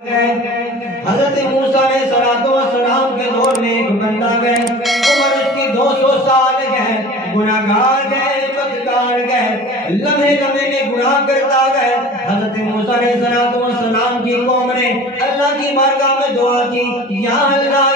حضرت موسیٰ علیہ السلام کے دور میں ایک بندہ گئے، عمر اس کی 200 سال گئے، گناہگار گئے، بدکار گئے، لمحے لمحے میں گناہ کرتا گئے۔ حضرت موسیٰ علیہ السلام کی قوم نے اللہ کی بارگاہ میں دعا کی، یا اللہ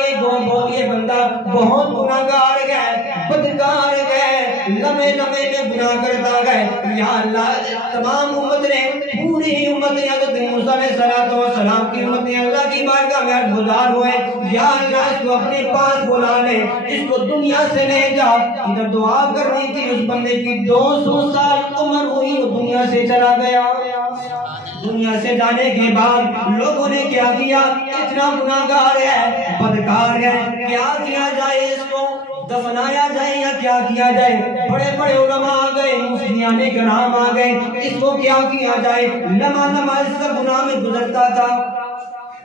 یہ بندہ بہت گناہگار گئے، بدکار گئے، لمحے لمحے میں گناہ کرتا گئے، یا اللہ تمام امت نے، پوری امت نے حضرت موسیٰ علیہ السلام کی امت نے اللہ کی بارگاہ میں عرض گزار ہوئے، یا اللہ اس کو اپنے پاس بلا لے، اس کو دنیا سے لے جا۔ ادھر دعا کرنی تھی، اس بندے کی 200 سال عمر ہوئی، وہ دنیا سے چلا گیا۔ دنیا سے جانے کے بعد لوگوں نے کیا کیا؟ اتنا گناہگار ہے، بدکار ہے، کیا کیا جائے؟ اس کو دفنایا جائے یا کیا کیا جائے؟ بڑے بڑے علماء آ گئے، مفتیان کرام آ گئے، اس کو کیا کیا جائے؟ لمحہ لمحہ اس کا گناہ میں گزرتا تھا،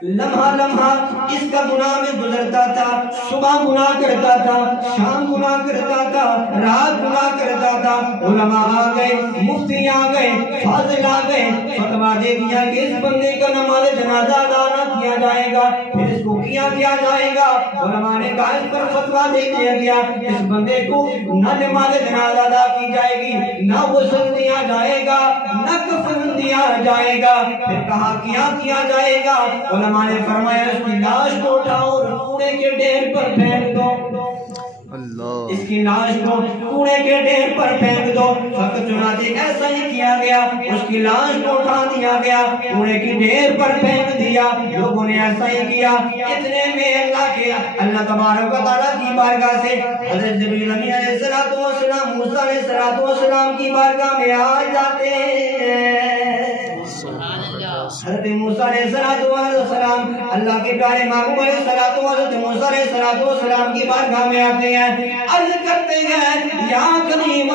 لمحہ لمحہ اس کا گناہ میں گزرتا تھا، صبح گناہ کرتا تھا، شام گناہ کرتا تھا، رات گناہ کرتا تھا۔ علماء آ گئے، مفتی آ گئے، فاضل آ گئے، فتویٰ دے دیا کہ اس بندے کا نماز جنازہ ادا نہ کیا جائے گا، پھر اس کو کیا جائے گا؟ علماء نے کہا اس پر فتویٰ دے دیا گیا، اس بندے کو نہ نماز جنازہ ادا کی جائے گی، نہ غسل دیا جائے گا، نہ کفن دیا جائے گا۔ پھر کہا کیا جائے گا؟ علماء نے فرمایا اس کی لاش کو اٹھاؤ اور کوڑے کے ڈھیر پر پھینک دو، اس کی لاش کو کوڑے کے ڈھیر پر پھینک دو۔ فقط چنانچہ ایسا ہی کیا گیا، اس کی لاش کو اٹھا دیا گیا، کوڑے کی ڈھیر پر پھینک دیا۔ لوگوں نے ایسا ہی کیا۔ اتنے میں اللہ تبارک و تعالیٰ کی بارگاہ سے حضرت جبریل امین علیہ السلام موسیٰ علیہ السلام کی بارگاہ میں آ جاتے ہیں۔ حضرت موسیٰ علیہ السلام اللہ کے پیارے محبوب علیہ السلام، حضرت موسیٰ علیہ السلام کی بارگاہ میں آتے ہیں، عرض کرتے ہیں یا کریم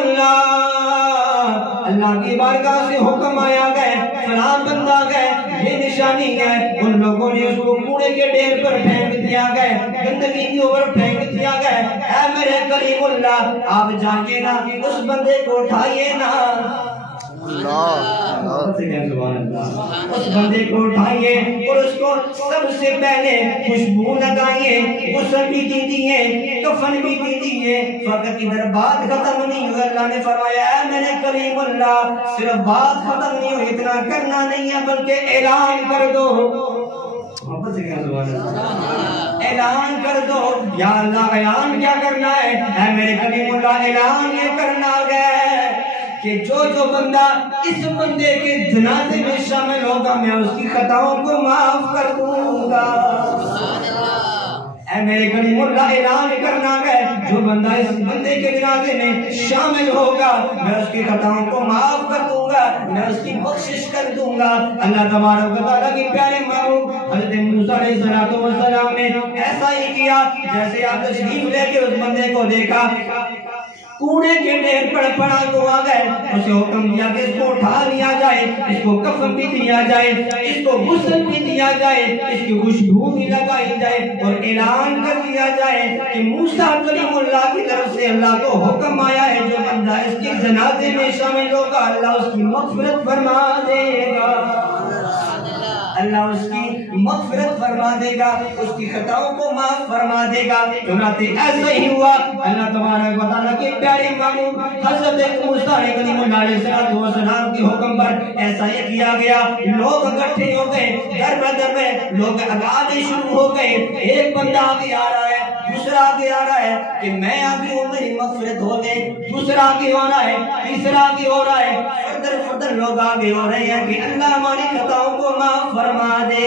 اللہ کی بارگاہ سے حکم آیا گئے، فلاں بندہ گئے، یہ نشانی ہے۔ ان لوگوں نے اس کو کوڑے کے ڈھیر پر پھینک دیا گئے، گندگی کے اوپر پھینک دیا گئے۔ اے میرے کریم اللہ، آپ جائیے نا، اس بندے کو اٹھائیے نا، اس بندے کو اٹھائیے اور اس کو سب سے پہلے خوشبو لگائیے، غسل بھی دیجیے، کفن بھی دیجیے۔ فقط ادھر بات ختم نہیں ہوئی، اللہ نے فرمایا اے میرے کریم اللہ، صرف بات ختم نہیں ہوئی، اتنا کرنا نہیں ہے بلکہ اعلان کر دو، اعلان کر دو۔ یا اللہ اعلان کیا کرنا ہے؟ اے میرے کریم اللہ، اعلان یہ کرنا ہے کہ جو بندہ اس بندے کے جنازے میں شامل ہوگا، میں اس کی خطاؤں کو معاف کر دوں گا۔ اے میرے کریم اللہ، اعلان کرنا ہے جو بندہ اس بندے کے جنازے میں شامل ہوگا، میں اس کی خطاؤں کو معاف کر دوں گا، میں اس کی بخشش کر دوں گا۔ اللہ تبارک و تعالیٰ کی پیارے محبوب حضرت موسیٰ علیہ السلام نے ایسا ہی کیا، جیسے آپ تشریف لے کے اس بندے کو دیکھا کوڑے کے ڈھیر پر پڑا ہوا گئے، اسے حکم دیا کہ اس کو اٹھا لیا جائے، اس کو کفن بھی دیا جائے، اس کو غسل بھی دیا جائے، اس کی خوشبو بھی لگائی جائے، اور اعلان کر دیا جائے کہ موسیٰ کلیم اللہ کی طرف سے اللہ کو حکم آیا ہے جو بندہ اس کے جنازے میں شامل ہوگا، اللہ اس کی مغفرت فرما دے گا، اللہ اس کی مغفرت فرما دے گا، اس کی خطاؤں کو معاف فرما دے گا۔ چنانچہ ایسا ہی ہوا۔ اللہ تبارک و تعالیٰ کے پیارے محبوب حضرت موسیٰ علیہ السلام کے حکم پر ایسا ہی کیا گیا۔ لوگ اکٹھے ہو گئے، در بدر میں لوگ آنے شروع ہو گئے، ایک بندہ آگے آ رہا ہے، دوسرا آگے آ رہا ہے کہ میں آگے ہوں، میری مغفرت ہو گئے، دوسرا آگے ہو رہا ہے، تیسرا آگے ہو رہا ہے، فردر لوگ آگے ہو رہے ہیں کہ اللہ ہماری خطاؤں کو معاف فرما دے۔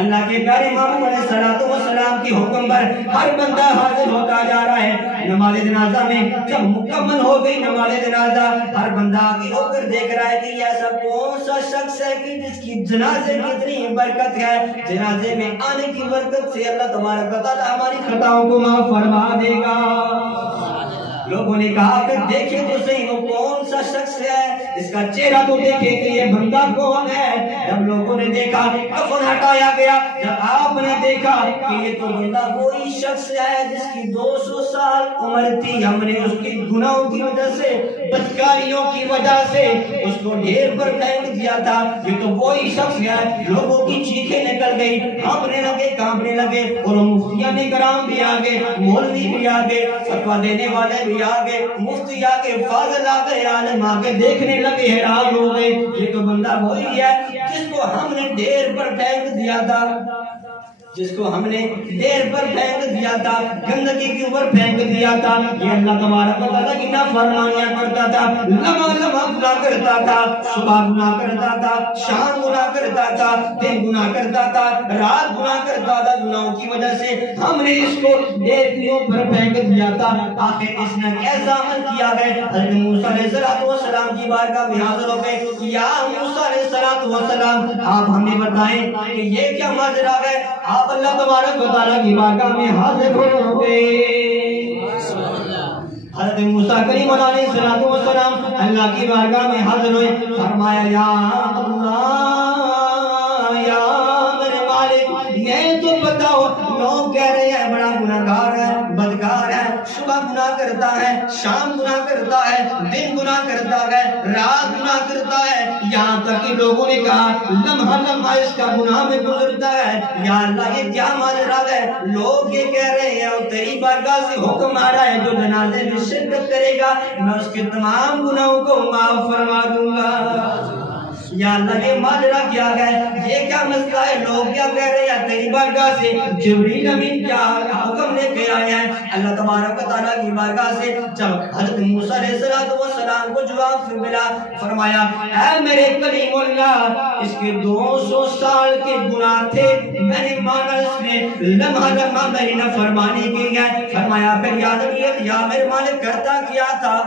اللہ کے پیارے محبوب علیہ السلام کی حکم پر ہر بندہ حاضر ہوتا جا رہا ہے۔ نماز جنازہ میں جب مکمل ہو گئی نماز جنازہ، ہر بندہ آگے ہو کر دیکھ رہا ہے کہ یہ ایسا کون سا شخص ہے کہ جس کی جنازے کی اتنی برکت ہے، جنازے میں آنے کی برکت سے اللہ تبارک و تعالیٰ ہماری خطاؤں کو معاف فرما دے گا۔ لوگوں نے کہا کہ دیکھیں تو صحیح وہ کون سا شخص ہے، اس کا چہرہ تو دیکھیں کہ یہ بندہ کون ہے۔ جب لوگوں نے دیکھا کفن ہٹایا گیا، جب آپ نے دیکھا کہ یہ تو بندہ وہی شخص ہے جس کی 200 سال عمر تھی، ہم نے اس کے گناہوں کی وجہ سے بدکاریوں کی وجہ سے اس کو ڈھیر پر پھینک دیا تھا. یہ تو وہی شخص ہے. لوگوں کی چیخیں نکل گئی, ہانپنے لگے, کانپنے لگے, اور مفتیان کرام بھی آگے, مولوی بھی آگے, فتویٰ دینے والے بھی آگے, مفتی آگے, فاضل آگے, عالم آگے, دیکھنے لگے, حیران ہو گئے. یہ تو بندہ وہی ہے جس کو ہم نے ڈھیر پر پھینک دیا تھا, جس کو ہم نے ڈھیر پر پھینک دیا تھا, گندگی کے اوپر پھینک دیا تھا. یہ اللہ تبارک و تعالیٰ کی نافرمانیاں کرتا تھا, لمحہ لمحہ گناہ کرتا تھا, صبح گناہ کرتا تھا, شام گناہ کرتا تھا, دن گناہ کرتا تھا, رات گناہ کرتا تھا. گناہوں کی وجہ سے ہم نے اس کو ڈھیر کے اوپر پھینک دیا تھا. آخر اس نے کیسا عمل کیا ہے؟ حضرت موسیٰ علیہ السلام کی بارگاہ میں حاضر ہو گئے. یا موسیٰ علیہ السلام, آپ ہمیں بتائیں کہ یہ کیا ماجرا ہے؟ آپ اللہ تبارک و تعالیٰ کی بارگاہ میں حاضر ہو گئے. حضرت موسیٰ کریم علیہ السلام اللہ کی بارگاہ میں حاضر ہوئے. فرمایا یا اللہ, یا میرے مالک, یہ تو بتاؤ, لوگ کہہ رہے ہیں بڑا گناہگار ہے, بدکار ہے, صبح گناہ کرتا ہے, شام گناہ کرتا ہے, دن گناہ کرتا ہے, رات گناہ کرتا ہے, یہاں تک کہ لوگوں نے کہا لمحہ لمحہ اس کا گناہ میں گزرتا ہے. یا اللہ یہ کیا ماجرا ہے؟ لوگ یہ کہہ رہے ہیں اور تیری بارگاہ سے حکم آ رہا ہے جو جنازے میں شرکت کرے گا میں اس کے تمام گناہوں کو معاف فرما دوں گا. یا اللہ یہ ماجرا کیا ہے؟ یہ کیا مسئلہ ہے؟ لوگ کیا کہہ رہے ہیں؟ تیری بارگاہ سے جبریل امین کیا حکم لے کے آئے ہیں؟ اللہ تبارک و تعالیٰ کی بارگاہ سے جب حضرت موسیٰ علیہ السلام کو جواب ملا, فرمایا اے میرے کلیم اللہ, اس کے 200 سال کے گناہ تھے, میں نے مانا اس نے لمحہ لمحہ میری نافرمانی کی ہے. فرمایا پھر یاد کیا, یا میرے مالک کرتا کیا تھا,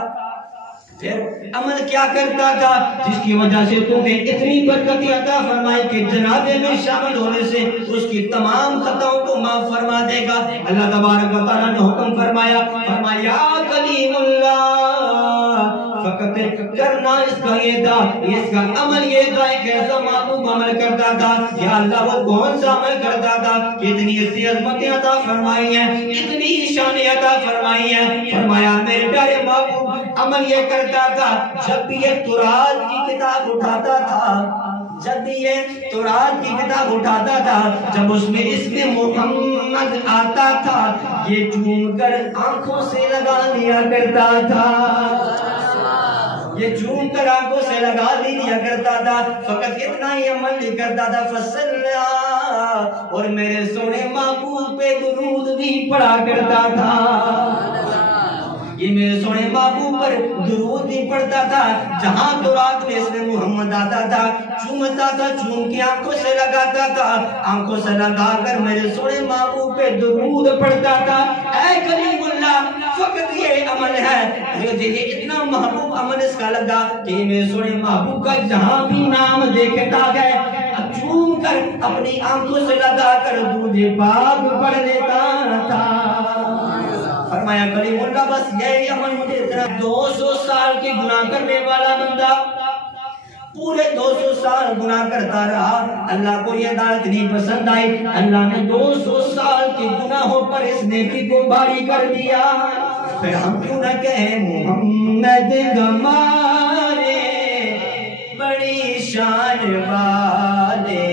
پھر عمل کیا کرتا تھا جس کی وجہ سے تمہیں اتنی برکت عطا فرمائی کہ جنازے میں شامل ہونے سے اس کی تمام خطاؤں کو معاف فرما دے گا. اللہ تبارک و تعالیٰ نے حکم فرمایا, فرمایا کلیم اللہ, فقط کرنا اس کا یہ تھا, اس کا عمل یہ تھا, ایک ایسا محبوب عمل کرتا تھا. یا اللہ وہ کون سا عمل کرتا تھا؟ اتنی ایسی عظمتیں عطا فرمائی ہیں, اتنی شانیں عطا فرمائی ہیں. فرمایا میرے پیارے محبوب عمل یہ کرتا تھا, جب بھی یہ تورات کی کتاب اٹھاتا تھا, جب بھی یہ تورات کی کتاب اٹھاتا تھا, جب اس میں اسم محمد آتا تھا, یہ چوم کر آنکھوں سے لگا لیا کرتا تھا, یہ چوم کر آنکھوں سے لگا لیا کرتا تھا. فقط اتنا ہی عمل نہیں کرتا تھا, فصلہ, اور میرے سونے محبوب پہ درود بھی پڑھا کرتا تھا. یہ میرے سونے محبوب پر درود بھی پڑھتا تھا. جہاں تورات میں اسم محمد آتا تھا, چومتا تھا, چوم کے آنکھوں سے لگاتا تھا, آنکھوں سے لگا کر میرے سونے محبوب پہ درود پڑھتا تھا. اے کلیم اللہ, فقط یہ عمل ہے, یہ اتنا محبوب عمل اس کا لگا کہ میرے سونے محبوب کا جہاں بھی نام دیکھتا ہے, چوم کر اپنی آنکھوں سے لگا کر درود پاک پڑھ لیتا تھا. فرمایا کلیم اللہ بس یہی عمل مجھے اتنا. 200 سال کے گناہ کرنے والا بندہ پورے 200 سال گناہ کرتا رہا. اللہ کو یہ ہدایت نہیں پسند آئی, اللہ نے 200 سال کے گناہوں پر اس نیکی کو بھاری کر دیا. پھر ہم کیوں نہ کہیں محمد ہمارے بڑی شان والے,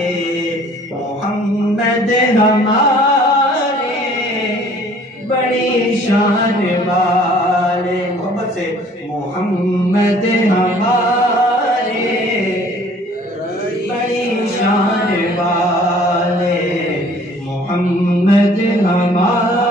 محمد ہمارے بڑی شان والے, محبت سے محمد ہمارے بڑی شان والے, محمد ہمارے